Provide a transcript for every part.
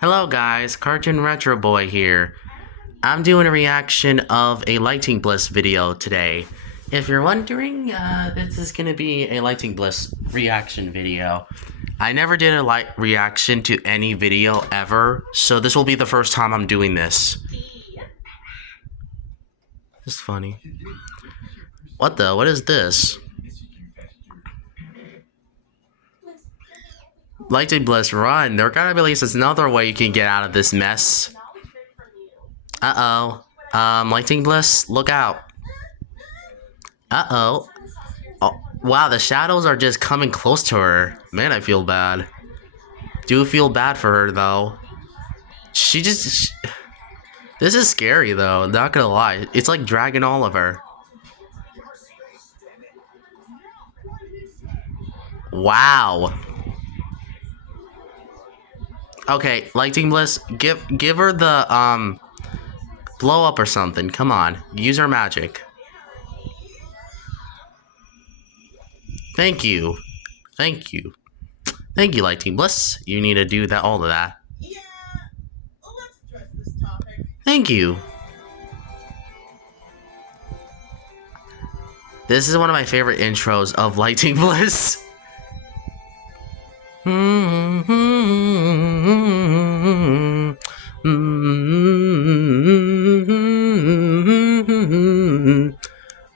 Hello guys, Cartoon Retro Boy here. I'm doing a reaction of a Lighting Bliss video today. If you're wondering, this is gonna be a Lighting Bliss reaction video. I never did a light reaction to any video ever, so this will be the first time I'm doing this. It's funny. What is this? Lighting Bliss, run! There gotta be at least another way you can get out of this mess. Uh-oh. Lighting Bliss, look out. Uh-oh. Oh, wow, the shadows are just coming close to her. Man, I feel bad. Do feel bad for her, though. This is scary, though. Not gonna lie. It's like Dragon Oliver. Wow. Okay, Lighting Bliss, give her the, blow up or something. Come on. Use her magic. Thank you. Thank you. Thank you, Lighting Bliss. You need to do that, all of that. Yeah, let's address this topic. Thank you. This is one of my favorite intros of Lighting Bliss.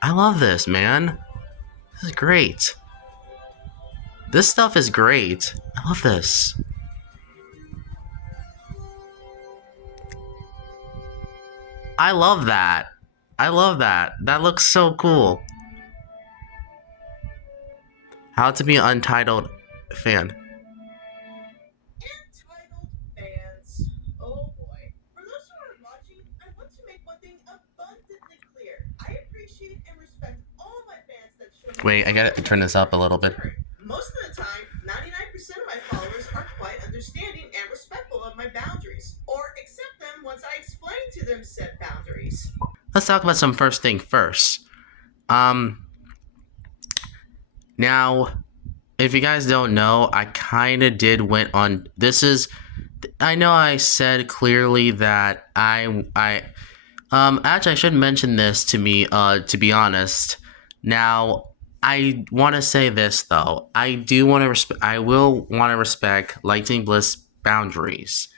I love this, man. This is great. This stuff is great. I love this. I love that. I love that. That looks so cool. How to be an untitled fan. Entitled fans. Oh boy. For those who are watching, I want to make one thing abundantly clear. I appreciate and respect all my fans that show me. Wait, I gotta turn this up a little bit. Most of the time, 99% of my followers are quite understanding and respectful of my boundaries, or accept them once I explain to them said boundaries. Let's talk about some first thing first. Now, if you guys don't know, I kind of did went on. I know I said clearly that actually I should mention this to be honest. Now, I want to say this though. I will want to respect Lighting Bliss boundaries.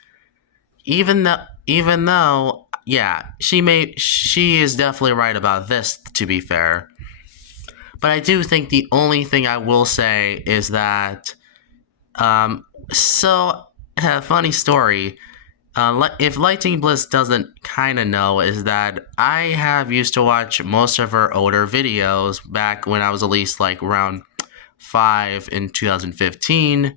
Even though, yeah, she is definitely right about this, to be fair. But I do think the only thing I will say is that, funny story. If Lighting Bliss doesn't kind of know, is that I have used to watch most of her older videos back when I was at least like around 5 in 2015,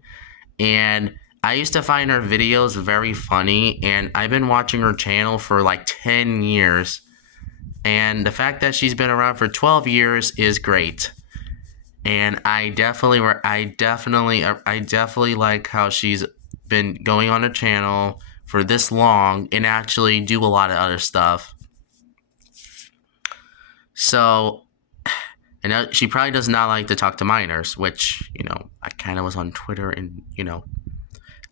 and I used to find her videos very funny, and I've been watching her channel for like 10 years. And the fact that she's been around for 12 years is great. And I definitely like how she's been going on her channel for this long and actually do a lot of other stuff. So, and she probably does not like to talk to minors, which, I kind of was on Twitter and,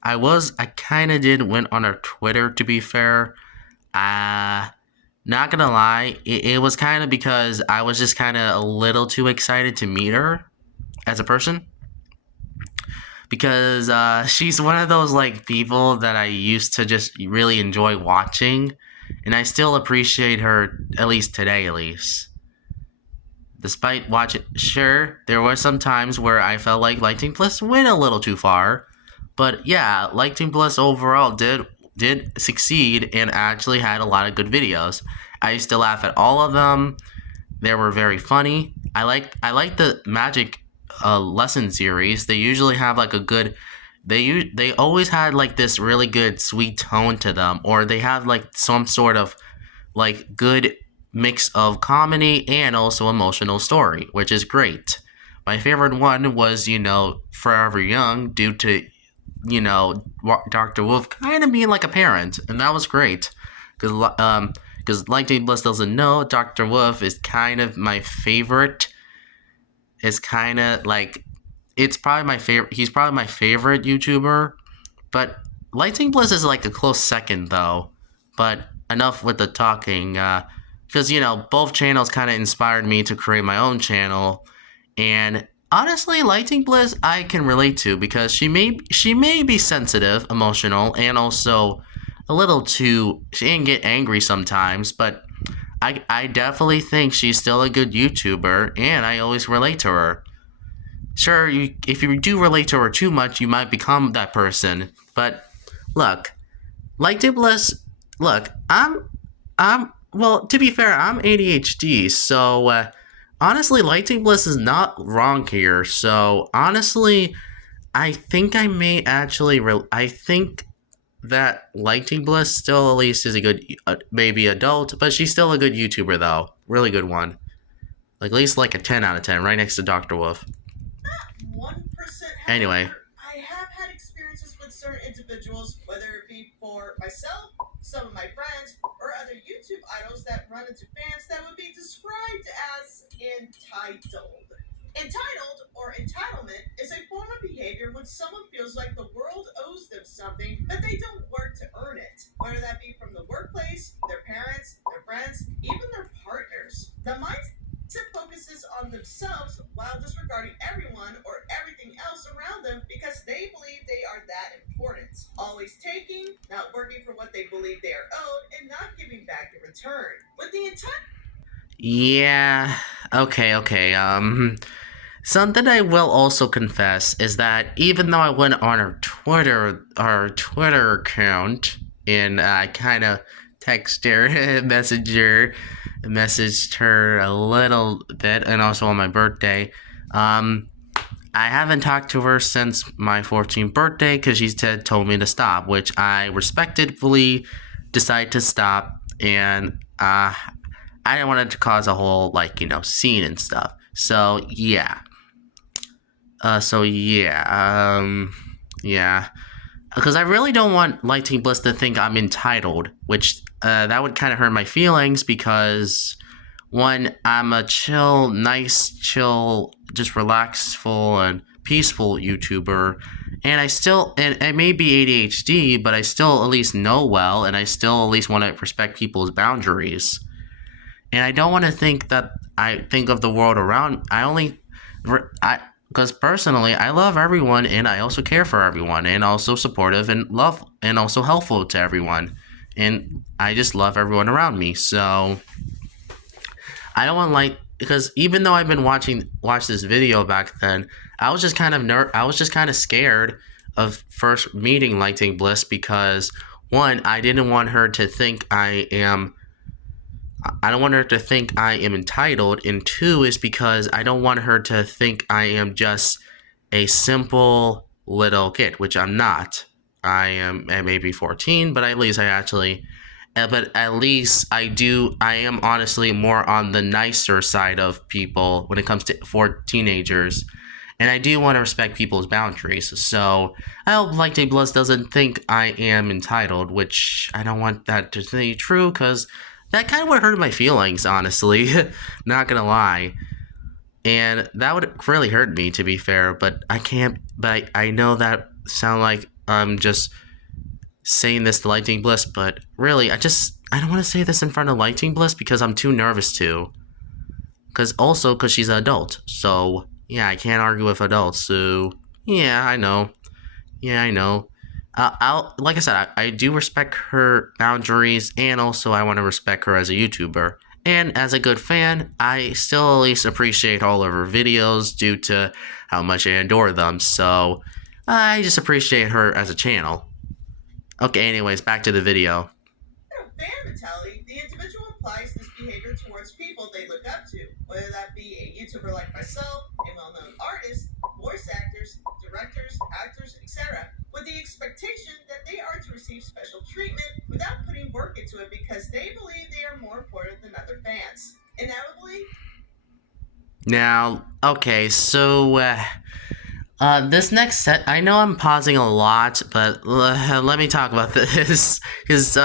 I kind of did went on her Twitter, to be fair. Not gonna lie, it was kind of because I was just kind of a little too excited to meet her as a person. Because she's one of those like people that I used to just really enjoy watching. And I still appreciate her, at least today, at least. Despite watching, sure, there were some times where I felt like Lighting Bliss went a little too far. But yeah, Lighting Bliss overall did succeed and actually had a lot of good videos. I used to laugh at all of them. They were very funny. I like the magic lesson series. They usually have like a good. They always had like this really good sweet tone to them, or they have like some sort of like good mix of comedy and also emotional story, which is great. My favorite one was Forever Young, due to Dr. Wolf kind of being like a parent, and that was great. Because Lighting Bliss doesn't know, Dr. Wolf is kind of my favorite. It's kind of like, it's probably my favorite. He's probably my favorite YouTuber, but Lighting Bliss is like a close second though. But enough with the talking. Because both channels kind of inspired me to create my own channel, and honestly, Lighting Bliss I can relate to because she may be sensitive, emotional, and also a little too. She can get angry sometimes, but I definitely think she's still a good YouTuber, and I always relate to her. Sure, if you do relate to her too much, you might become that person. But look, Lighting Bliss. Look, I'm well. To be fair, I'm ADHD, so honestly, Lighting Bliss is not wrong here. So honestly, I think I may actually. I think that Lighting Bliss still at least is a good, maybe adult, but she's still a good YouTuber though. Really good one. Like at least like a 10 out of 10, right next to Doctor Wolf. 1%. Anyway, However, I have had experiences with certain individuals, whether it be for myself, some of my friends, or other YouTube idols that run into fans that would be described as entitled. Entitled or entitlement is a form of behavior when someone feels like the world owes them something, but they don't work to earn it, whether that be from the workplace, their parents, their friends, even their partners. The mindset focuses on themselves while disregarding everyone or everything else around them because they believe they are that important. Always taking, not working for what they believe they are owed, and not giving back in return. With the entire yeah, okay. Something I will also confess is that even though I went on her Twitter account, and I kind of text her, messaged her a little bit, and also on my birthday, um, I haven't talked to her since my 14th birthday because she told me to stop, which I respectfully decided to stop, and I didn't want it to cause a whole scene and stuff. Yeah, because I really don't want Lighting Bliss to think I'm entitled, which that would kind of hurt my feelings because one, I'm a chill, nice, chill, just relaxful and peaceful YouTuber, and I may be ADHD, but I still at least know well, and I still at least want to respect people's boundaries. And I don't want to think that I think of the world around. I because personally, I love everyone, and I also care for everyone, and also supportive and love, and also helpful to everyone, and I just love everyone around me. So I don't want because even though I've been watch this video back then, I was just kind of I was just kind of scared of first meeting Lighting Bliss because one, I didn't want her to think I don't want her to think I am entitled, and two is because I don't want her to think I am just a simple little kid, which I'm not. I am at maybe 14, but at least I do. I am honestly more on the nicer side of people when it comes to for teenagers, and I do want to respect people's boundaries. So I hope Lighting Bliss doesn't think I am entitled, which I don't want that to be true because that kind of would hurt my feelings, honestly. Not gonna lie. And that would really hurt me, to be fair, but I can't. But I know that sound like I'm just saying this to Lighting Bliss, but really, I don't want to say this in front of Lighting Bliss because I'm too nervous to. Because she's an adult, so yeah, I can't argue with adults. So yeah, I know. Yeah, I know. I'll like I said, I do respect her boundaries, and also I want to respect her as a YouTuber. And as a good fan, I still at least appreciate all of her videos due to how much I adore them. So I just appreciate her as a channel. Okay, anyways, back to the video. fan mentality, the individual applies this behavior towards people they look up to, whether that be a YouTuber like myself, a well known artist, voice actors, directors, actors, etc., with the expectation that they are to receive special treatment without putting work into it because they believe they are more important than other fans. Inevitably, Now, okay, so this next set, I know I'm pausing a lot, but let me talk about this because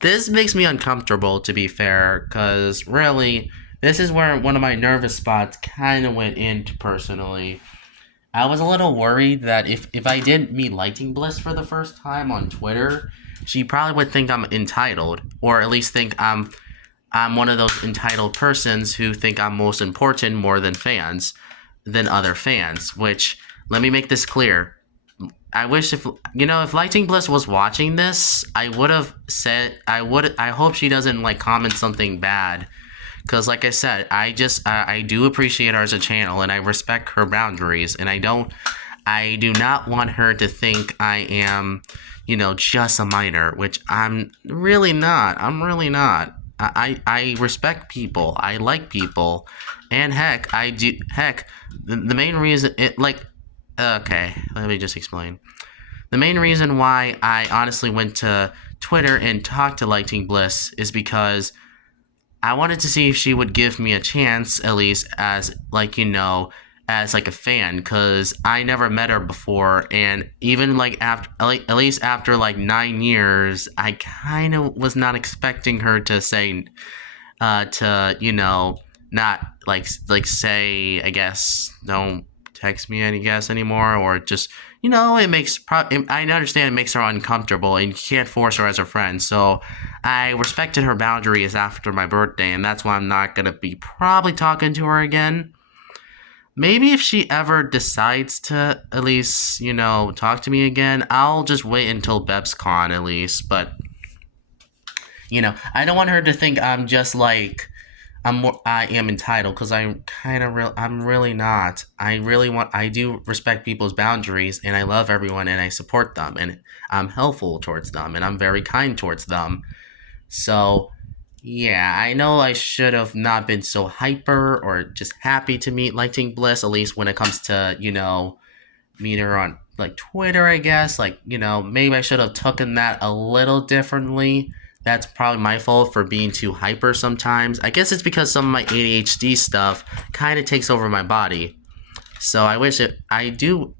this makes me uncomfortable. To be fair, because really, this is where one of my nervous spots kind of went into personally. I was a little worried that if I did meet Lighting Bliss for the first time on Twitter, she probably would think I'm entitled, or at least think I'm one of those entitled persons who think I'm most important more than other fans. Which, let me make this clear. I wish, if Lighting Bliss was watching this, I would have said, I hope she doesn't like comment something bad, because like I said, I do appreciate her as a channel, and I respect her boundaries, and I do not want her to think I am, just a minor, which I'm really not. I'm really not. I respect people. I like people, and heck, I do. Heck, the main reason it like. Okay, let me just explain. The main reason why I honestly went to Twitter and talked to Lighting Bliss is because I wanted to see if she would give me a chance, at least as as like a fan, because I never met her before, and even like after, like at least after like 9 years, I kind of was not expecting her to say, to not say, I guess, don't text me, I guess, anymore, or just it makes I understand it makes her uncomfortable, and you can't force her as a friend. So I respected her boundaries after my birthday, and that's why I'm not gonna be probably talking to her again. Maybe if she ever decides to at least talk to me again, I'll just wait until BebsCon at least. But I don't want her to think I'm just like I am entitled, because I'm really not. I do respect people's boundaries, and I love everyone, and I support them, and I'm helpful towards them, and I'm very kind towards them. So yeah, I know I should have not been so hyper or just happy to meet Lighting Bliss, at least when it comes to meet her on like Twitter, I guess. Like, maybe I should have taken that a little differently. That's probably my fault for being too hyper sometimes. I guess it's because some of my ADHD stuff kind of takes over my body. So like I said, I do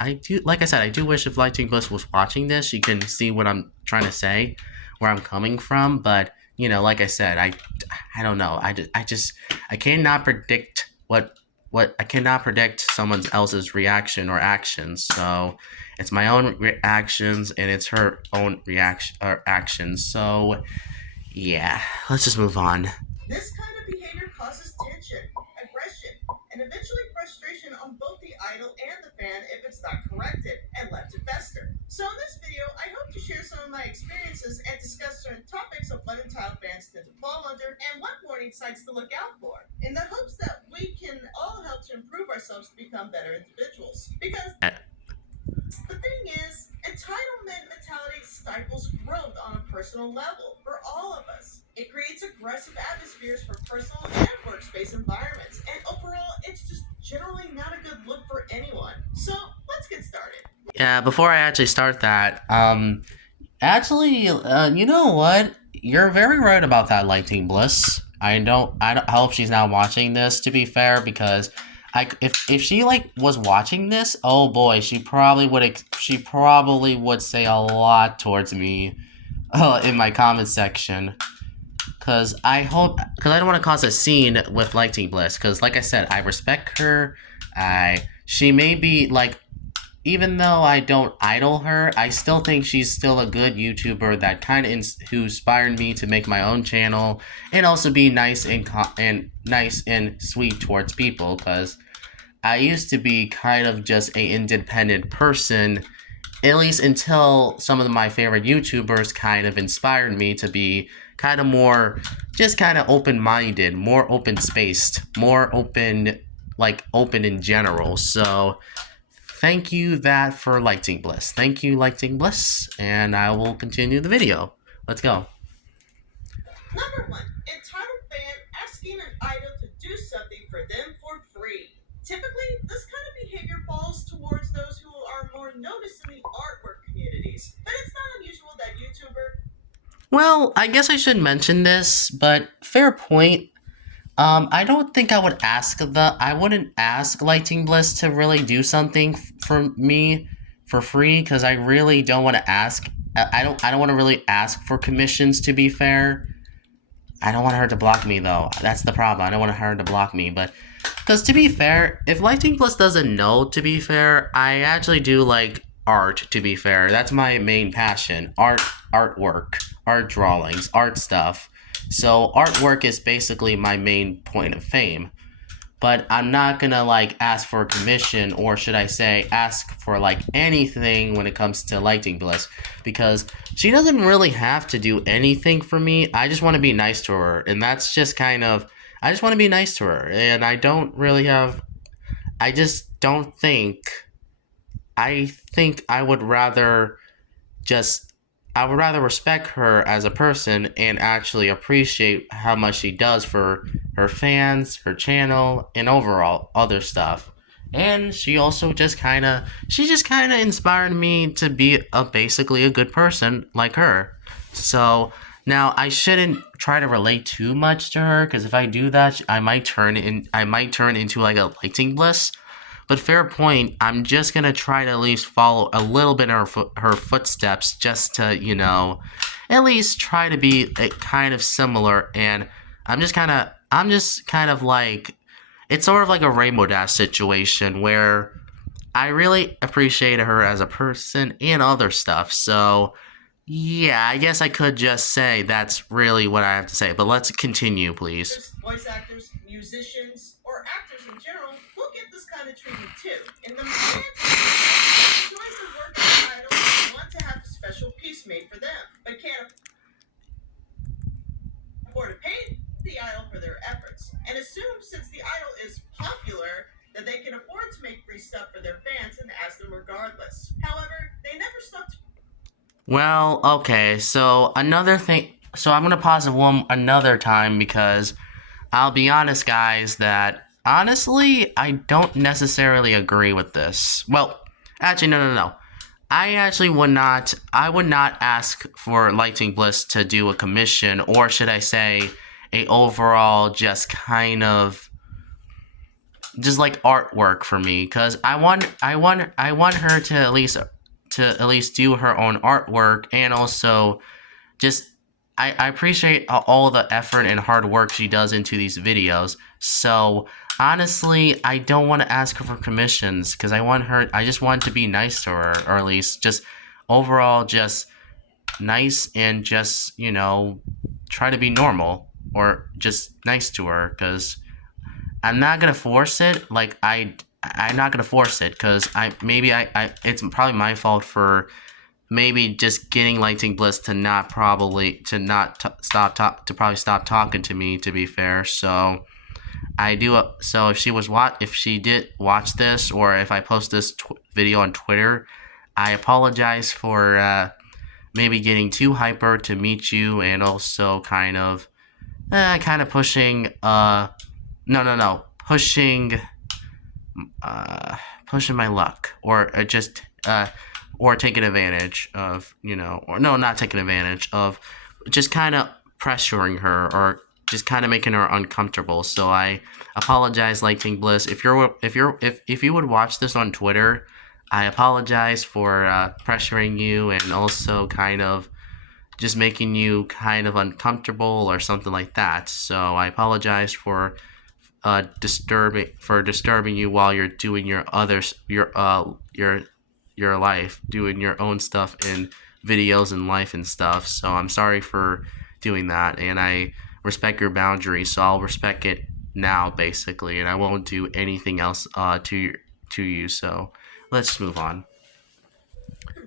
wish if Lighting Bliss was watching this, she can see what I'm trying to say, where I'm coming from. But, like I said, I don't know. I cannot predict I cannot predict someone else's reaction or actions. So it's my own reactions, and it's her own reaction or actions. So yeah, let's just move on. This kind of behavior causes tension, aggression, and eventually frustration on both the idol and the fan if it's not corrected and left to fester. So in this video, I hope to share some of my experiences and discuss certain topics of what entitled fans tend to fall under and what warning signs to look out for, in the hopes that we can all help to improve ourselves to become better individuals. Because the thing is, entitlement mentality stifles growth on a personal level for all of us. It creates aggressive atmospheres for personal and workspace environments, and overall, it's just generally not a good look for anyone. So, let's get started. Yeah, before I actually start that, actually, you know what? You're very right about that, Lighting Bliss. I hope she's not watching this, to be fair, because if she like was watching this, oh boy, she probably would say a lot towards me, in my comment section. Because I don't want to cause a scene with Lighting Bliss. Because like I said, I respect her. She may be like, even though I don't idol her, I still think she's still a good YouTuber that who inspired me to make my own channel, and also be nice and nice and sweet towards people. Because I used to be kind of just a independent person, at least until some of my favorite YouTubers kind of inspired me to be kind of more, just kind of open-minded, more open-spaced, more open, like open in general. So thank you that for Lighting Bliss. Thank you, Lighting Bliss, and I will continue the video. Let's go. Number one, entitled fan asking an idol to do something for them for free. Typically, this kind of behavior falls towards those who are more noticed in the artwork communities, but it's not unusual that YouTuber. Well, I guess I should mention this, but fair point. I don't think I wouldn't ask Lighting Bliss to really do something for me for free, because I really don't want to ask. I don't want to really ask for commissions, to be fair. I don't want her to block me, though. That's the problem. I don't want her to block me, but Because to be fair, if Lighting Plus doesn't know, to be fair, I actually do like art, to be fair. That's my main passion. Artwork, art drawings, art stuff. So artwork is basically my main point of fame. But I'm not gonna like ask for a commission, or should I say ask for like anything when it comes to Lighting Bliss, because she doesn't really have to do anything for me. I just want to be nice to her, and that's just kind of, I just want to be nice to her, and I don't really have, I just don't think, I think I would rather just, I would rather respect her as a person and actually appreciate how much she does for her fans, her channel, and overall other stuff. And she also just kind of, she just kind of inspired me to be a basically a good person like her. So now I shouldn't try to relate too much to her, because if I do that, I might turn into like a Lighting Bliss. But fair point. I'm just gonna try to at least follow a little bit of her footsteps, just to at least try to be kind of similar. And I'm just kind of like, it's sort of like a Rainbow Dash situation where I really appreciated her as a person and other stuff. So yeah, I guess I could just say that's really what I have to say. But let's continue, please. Voice actors, musicians, or actors in general will get this kind of treatment too. And the fans enjoy the work of the idol and want to have a special piece made for them, but can't afford to pay the idol for their efforts. And assume since the idol is popular, that they can afford to make free stuff for their fans and ask them regardless. However, they never stop to Well, okay, so another thing. So I'm gonna pause it one another time, because I'll be honest, guys, that honestly, I don't necessarily agree with this. Well, actually, no. I actually would not. I would not ask for Lighting Bliss to do a commission, or should I say, a overall just kind of just like artwork for me, because I want her to at least do her own artwork, and also just I appreciate all the effort and hard work she does into these videos. So honestly, I don't want to ask her for commissions, because I just want to be nice to her, or at least just overall just nice, and just try to be normal, or just nice to her, because I'm not gonna force it. Like I'm not gonna force it, because I it's probably my fault for maybe just getting Lighting Bliss to not to probably stop talking to me, to be fair. So so if she did watch this, or if I post this video on Twitter, I apologize for maybe getting too hyper to meet you, and also kind of pushing pushing pushing my luck, or just or taking advantage of, or no, not taking advantage of, just kind of pressuring her, or just kind of making her uncomfortable. So I apologize, Lighting Bliss. If you would watch this on Twitter, I apologize for pressuring you, and also kind of just making you kind of uncomfortable or something like that. So I apologize for disturbing you while you're doing your life, doing your own stuff in videos and life and stuff. So I'm sorry for doing that, and I respect your boundaries. So I'll respect it now, basically, and I won't do anything else to you. So let's move on.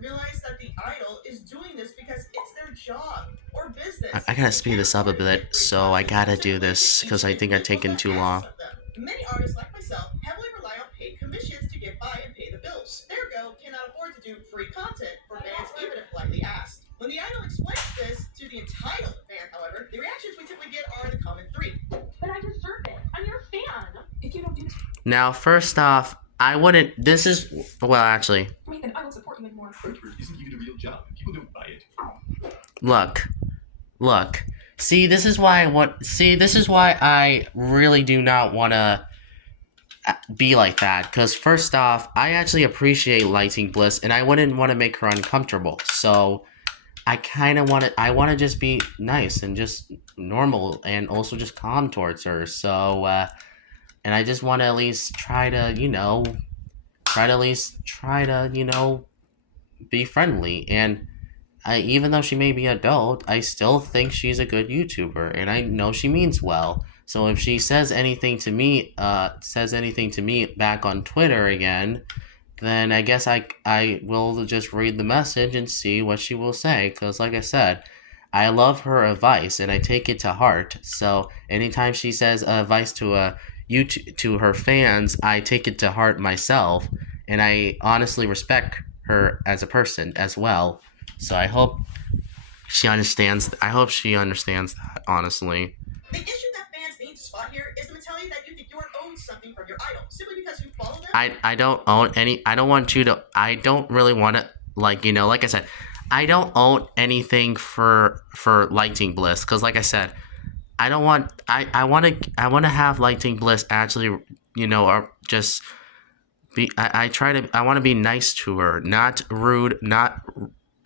realize that the idol is doing this because it's their job or business. I gotta They speed can't this up a afford to bit, get free so I content, gotta so do they this can each because I get think I've with taken what too asks long. of them. Many artists like myself heavily rely on paid commissions to get by and pay the bills. Their go cannot afford to do free content for fans even if politely asked. When the idol explains this to the entitled fan, however, the reactions we typically get are the common three. But I deserve it. I'm your fan. If you don't do this, Now, first off, I wouldn't. This is, well, actually, then I will support you more. Isn't even a real job. People don't buy it. look, look. See, this is why I want. See, this is why I really do not want to be like that. Because first off, I actually appreciate Lighting Bliss, and I wouldn't want to make her uncomfortable. So I kind of want to. I want to just be nice and just normal, and also just calm towards her. So and I just want to at least try to, be friendly. And even though she may be adult, I still think she's a good YouTuber, and I know she means well. So if she says anything to me back on Twitter again, then I guess I will just read the message and see what she will say. Because, like I said, I love her advice and I take it to heart. So anytime she says advice to her fans, I take it to heart myself, and I honestly respect her as a person as well. So I hope she understands. I hope she understands that. Honestly, The issue that fans need to spot here is the mentality that you think you are owed something from your idol simply because you follow them. I don't own any. I don't want you to. I don't really want to, like I said, I don't own anything for lighting bliss, because like I said, I don't want. I want to have lighting bliss actually, or just be. I want to be nice to her, not rude, not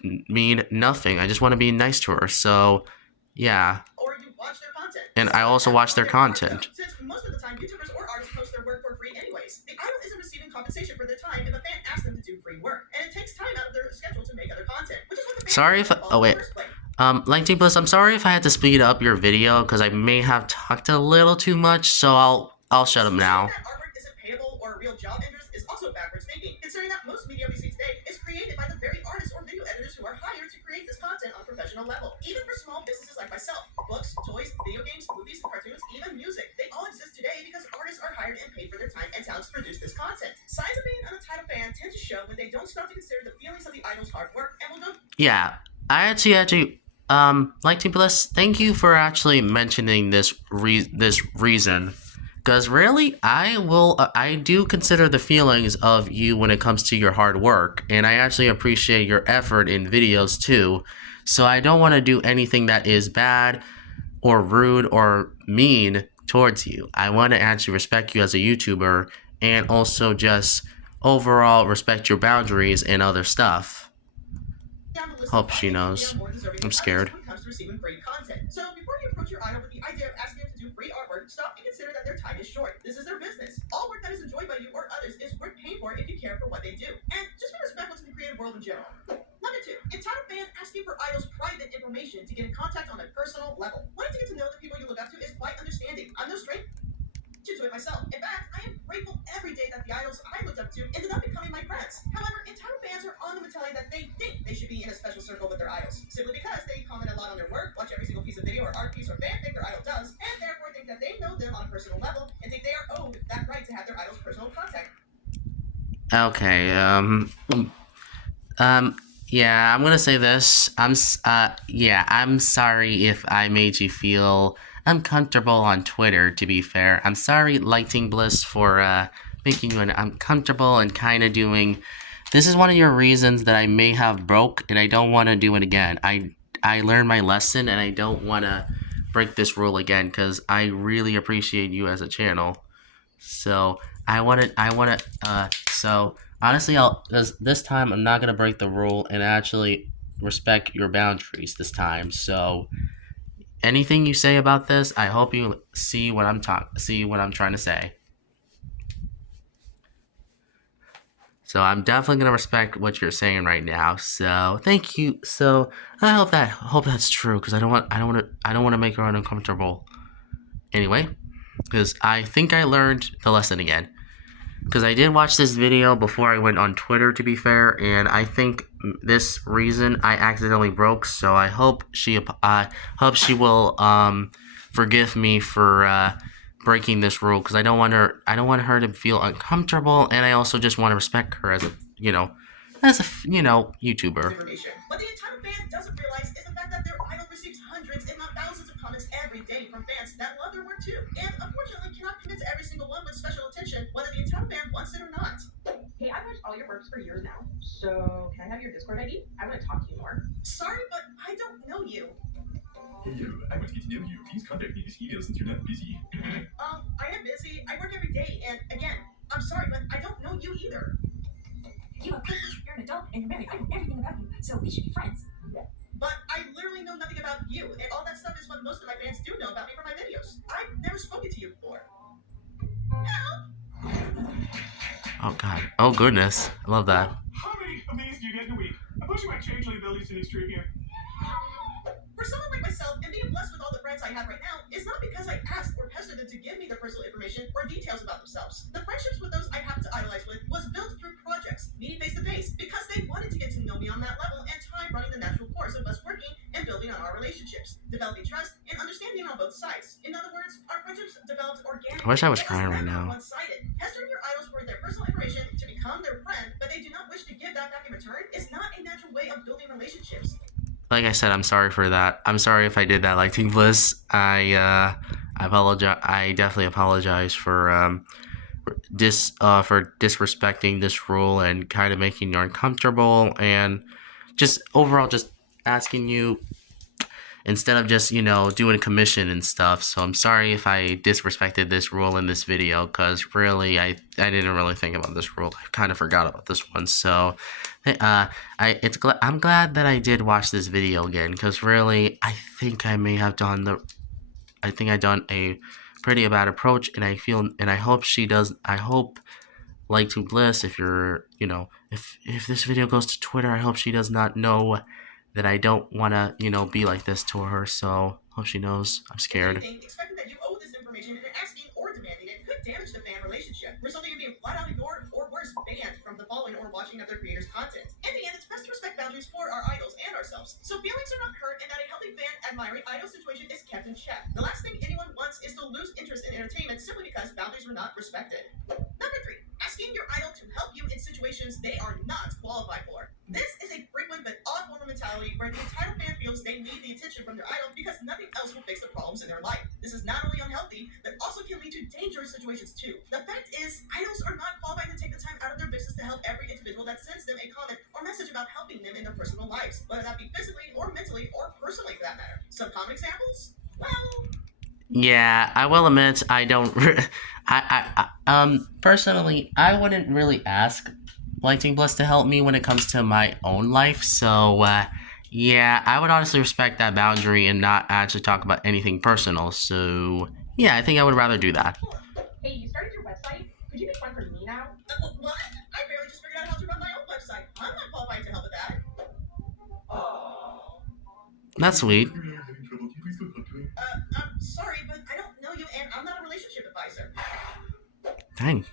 mean, nothing. I just want to be nice to her. So, yeah. Or you watch their content. And I also watch their content. Since most of the time, YouTubers or artists post their work for free anyways. The idol isn't receiving compensation for their time if a fan asks them to do free work. And it takes time out of their schedule to make other content, which is what the fans Sorry if oh wait. Lighting Bliss, I'm sorry if I had to speed up your video because I may have talked a little too much, so I'll shut up now. That artwork isn't payable or a real job interest is also backwards thinking, considering that most media we see today is created by the very artists or video editors who are hired to create this content on a professional level. Even for small businesses like myself, books, toys, video games, movies, cartoons, even music, they all exist today because artists are hired and paid for their time and talent to produce this content. Signs of being an entitled fan tend to show when they don't stop to consider the feelings of the idol's hard work and will go. Yeah, I actually Lighting Bliss, thank you for actually mentioning this reason. Because really, I do consider the feelings of you when it comes to your hard work, and I actually appreciate your effort in videos too. So I don't want to do anything that is bad or rude or mean towards you. I want to actually respect you as a YouTuber, and also just overall respect your boundaries and other stuff. Hope she knows. I'm scared. When it comes to receiving free content. So before you approach your idol with the idea of asking them to do free artwork, stop and consider that their time is short. This is their business. All work that is enjoyed by you or others is worth paying for if you care for what they do. And just be respectful to the creative world in general. Number 2, entitled fan asking for idols' private information to get in contact on a personal level. Wanting to get to know the people you look up to is quite understanding. I'm no stranger to it myself. In fact, I am grateful every day that the idols I looked up to ended up becoming my friends. However, entitled fans are on the mentality that they think they should be in a special circle with their idols, simply because they comment a lot on their work, watch every single piece of video or art piece or fanfic their idol does, and therefore think that they know them on a personal level and think they are owed that right to have their idol's personal contact. Okay, yeah, I'm gonna say this. I'm sorry if I made you feel uncomfortable on Twitter, to be fair. I'm sorry, Lighting Bliss, for making you uncomfortable and kind of doing. This is one of your reasons that I may have broke, and I don't want to do it again. I learned my lesson, and I don't want to break this rule again because I really appreciate you as a channel. So so honestly, this time I'm not gonna break the rule and actually respect your boundaries this time. So anything you say about this, I hope you see what I'm trying to say. So I'm definitely gonna respect what you're saying right now. So thank you. So I hope that's true because I don't want to make her uncomfortable. Anyway, because I think I learned the lesson again. Because I did watch this video before I went on Twitter, to be fair, and I think this reason I accidentally broke. So I hope she will forgive me for breaking this rule, because I don't want her to feel uncomfortable, and I also just want to respect her as a YouTuber. What the entitled fan doesn't realize is the fact that their idol receives hundreds, if not thousands, of comments every day from fans that love their work too, and unfortunately cannot commit to every single one with special attention, whether the entitled fan wants it or not. Hey, I've watched all your works for years now, so can I have your Discord ID? I want to talk to you more. Sorry, but I don't know you. Hello, I want to get to know you. Please contact me this email since you're not busy. I am busy. I work every day, and again, I'm sorry, but I don't know you either. You have kids, you're an adult, and you're married. I know everything about you, so we should be friends. But I literally know nothing about you, and all that stuff is what most of my fans do know about me from my videos. I've never spoken to you before. Oh god. Oh goodness. I love that. How many of these do you get in a week? I'm pushing my changeling abilities to the extreme here. For someone like myself, and being blessed with all the friends I have right now is not because I asked or pestered them to give me their personal information or details about themselves. The friendships with those I happen to idolize with was built through projects, meeting face to face, because they wanted to get to know me on that level, and time running the natural course of us working and building on our relationships, developing trust and understanding on both sides. In other words, our friendships developed organically. I wish I was It crying right never now. one-sided. Pestering your idols for their personal information to become their friend, but they do not wish to give that back in return, is not a natural way of building relationships. Like I said, I'm sorry for that. I'm sorry if I did that, like Team Bliss. I apologize. I definitely apologize for for disrespecting this rule and kind of making you uncomfortable, and just overall just asking you instead of just doing a commission and stuff. So I'm sorry if I disrespected this rule in this video, because really I didn't really think about this rule. I kind of forgot about this one. So I'm glad that I did watch this video again, because really I think I may have done a pretty bad approach, and I hope she does. I hope, like to Bliss, if you're if this video goes to Twitter, I hope she does not know that I don't want to be like this to her. So hope she knows I'm scared. Expecting that you owe this information and asking or demanding it could damage the fan relationship, resulting in being flat out ignored or worse, banned from the following or watching of their creators' content. In the end, it's best to respect boundaries for our idols and ourselves, so feelings are not hurt and that a healthy fan admiring idol situation is kept in check. The last thing anyone wants is to lose interest in entertainment simply because boundaries were not respected. Number 3. Asking your idol to help you in situations they are not qualified for. This is a frequent but odd form of mentality where the entitled fan feels they need the attention from their idol because nothing else will fix the problems in their life. This is not only unhealthy, but also can lead to dangerous situations too. The fact is, idols are not qualified to take the time out of their business to help every individual that sends them a comment or message about helping them in their personal lives, whether that be physically or mentally or personally for that matter. Some common examples? Well, Yeah, I will admit I don't. Personally, I wouldn't really ask Lighting Bliss to help me when it comes to my own life. So yeah, I would honestly respect that boundary and not actually talk about anything personal. So yeah, I think I would rather do that. Hey, you started your website? Could you make one for me now? what? I barely just figured out how to run my own website. I'm not qualified to help with that. That's sweet. If you're having trouble, can you please go talk to him? I'm sorry, but I don't know you and I'm not a relationship advisor. Dang.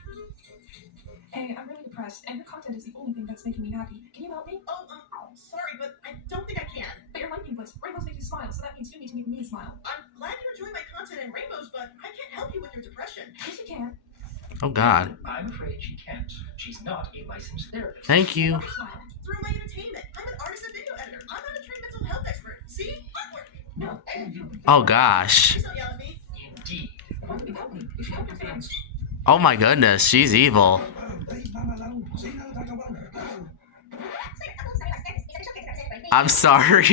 Hey, I'm really depressed, and your content is the only thing that's making me happy. Can you help me? Oh, sorry, but I don't think I can. But you're liking Bliss. Rainbows make you smile, so that means you need to make me smile. I'm glad you enjoy my content and rainbows, but I can't help you with your depression. Yes, you can. Oh God. I'm afraid she can't. She's not a licensed therapist. Thank you. Smile. Through my entertainment. I'm an artist and video editor. I'm not a trained mental health expert. See? Artwork. No, and you. Oh gosh. Please don't yell at me. Indeed. Why would you help me? You should help your fans. Oh my goodness, she's evil. I'm sorry.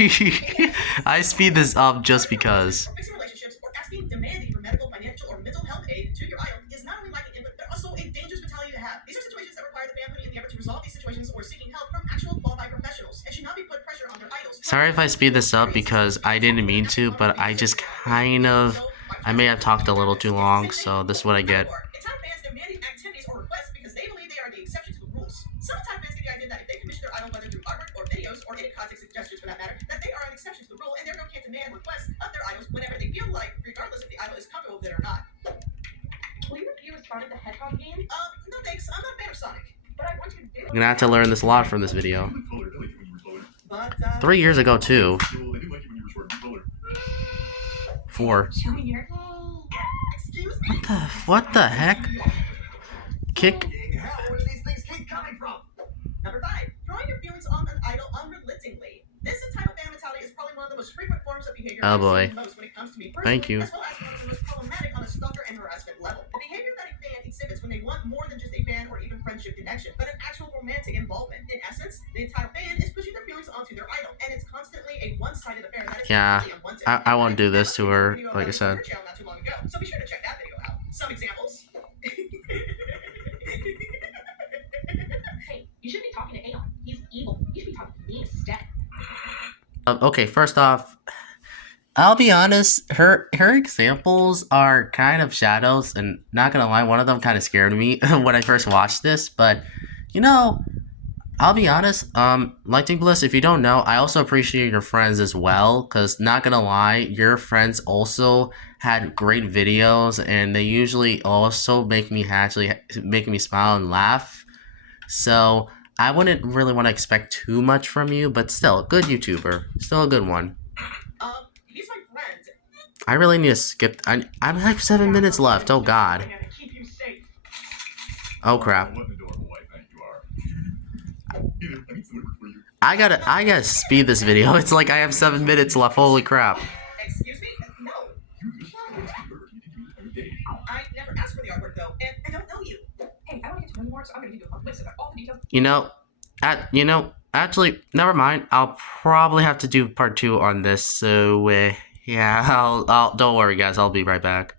I speed this up just because. Fixing relationships or asking demanding for medical, financial, or mental health aid to your idol is not only lacking input, but also a dangerous mentality to have. These are situations that require the fan putting in the effort to resolve these situations or seeking help from actual qualified professionals and should not be put pressure on their idols. Sorry if I speed this up because I didn't mean to, but I just I may have talked a little too long, so this is what I get. Entitled fans demanding activities or requests because they believe they are the exception to the rules. Some entitled fans get the idea that if they commission their idol, whether through artwork or videos or any content suggestions for that matter, that they are an exception to the rule and therefore can demand requests of their idols whenever they feel like, regardless if the idol is comfortable with it or not. Will you review Sonic the Hedgehog game? No thanks. I'm not a fan of Sonic. But I want you to do I'm gonna have to learn this a lot from this video. You look taller. I like it when you were taller. But 3 years ago too. Well, I didn't like it when you were short and taller. 4. Show me here. excuse me. What the heck? Kick. Where do these things keep coming from? Number 5, throwing your feelings on an idol unrelentingly. This entitled fan mentality is probably one of the most frequent forms of behavior Oh, I've boy. seen most when it comes to me personally, Thank you. as well as one of the most problematic on a stalker and harassment level. The behavior that a fan exhibits when they want more than just a fan or even friendship connection, but an actual romantic involvement. In essence, the entitled fan is pushing their feelings onto their idol, and it's constantly a one-sided affair that is Yeah, completely unwanted. I won't do this to her, Video like I on said. her channel not too long ago, so be sure to check that video out. Some examples. Hey, you shouldn't be talking to Aeon. He's evil. You should be talking to me instead. Okay, first off, I'll be honest, her examples are kind of shadows, and not gonna lie, one of them kind of scared me when I first watched this. But you know, I'll be honest. Lighting Bliss, if you don't know, I also appreciate your friends as well. Cause not gonna lie, your friends also had great videos, and they usually also actually make me smile and laugh. So I wouldn't really want to expect too much from you, but still, good YouTuber, still a good one. He's my friend. I really need to skip. I have 7 minutes left. Oh God. I gotta keep you safe. Oh crap. What an adorable wife man you are. Here, I need some work for you. I gotta speed this video. It's like I have 7 minutes left. Holy crap. Excuse me? No. Use this for cheaper. You can use it every day. I never asked for the artwork though, and I don't know you. Hey, I want to get to know you more, so I'm gonna give you a list of all the details. Actually, never mind. I'll probably have to do part 2 on this. So yeah, I'll don't worry, guys. I'll be right back.